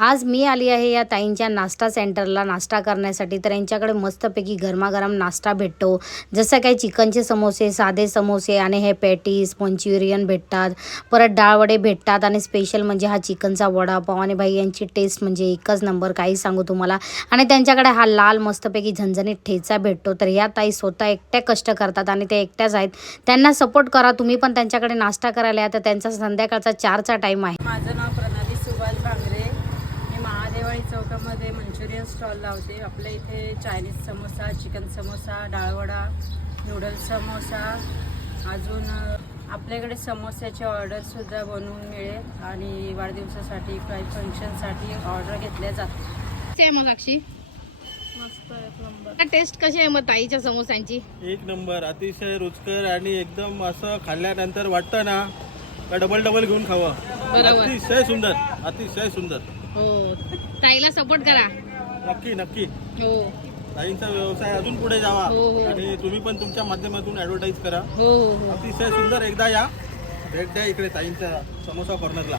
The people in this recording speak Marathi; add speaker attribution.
Speaker 1: आज मी आली आहे या ताईंच्या नाश्ता सेंटरला नाश्ता करण्यासाठी। तर यांच्याकडे मस्तपैकी गरमागरम नाश्ता भेटतो, जसं काही चिकनचे समोसे, साधे समोसे आणि हे पॅटीस, मंचुरियन भेटतात, परत डाळवडे भेटतात आणि स्पेशल म्हणजे हा चिकनचा वडापाव। आणि भाई यांची टेस्ट म्हणजे एकच नंबर, काही सांगू तुम्हाला। आणि त्यांच्याकडे हा लाल मस्तपैकी झणझणीत ठेचा भेटतो। तर या ताई स्वतः एकट्या कष्ट करतात आणि ते एकट्याच आहेत, त्यांना सपोर्ट करा तुम्ही पण त्यांच्याकडे नाश्ता करायला या। तर त्यांचा संध्याकाळचा 4चा टाईम आहे।
Speaker 2: माझं नाव प्रणाली सुभाष भांगरे, मी महादेवाळी चौकामध्ये मंचुरियन स्टॉल लावते। आपल्या इथे चायनीज समोसा, चिकन समोसा, डाळवडा, नूडल्स समोसा, अजून आपल्याकडे समोस्याची ऑर्डरसुद्धा बनवून मिळेल आणि वाढदिवसासाठी काही फंक्शनसाठी ऑर्डर घेतल्या जातात।
Speaker 1: आहे मग साक्षी,
Speaker 2: मस्त एक नंबर
Speaker 1: टेस्ट कशी आहे मग ताईच्या समोस्यांची?
Speaker 3: एक नंबर, अतिशय रुचकर आणि एकदम असं खाल्ल्यानंतर वाटतं ना का डबल घेऊन खावं।
Speaker 1: बरोबर,
Speaker 3: अतिशय सुंदर, अतिशय सुंदर।
Speaker 1: हो, ताईला सपोर्ट करा।
Speaker 3: नक्की नक्की,
Speaker 1: हो
Speaker 3: ताईंचा व्यवसाय अजून पुढे जावा
Speaker 1: हो, हो.
Speaker 3: आणि तुम्ही पण तुमच्या माध्यमातून ऍडव्हर्टाईज करा।
Speaker 1: हो हो हो
Speaker 3: अतिशय सुंदर, एकदा या, भेट द्या इकडे ताईंच्या समोसा कॉर्नरला।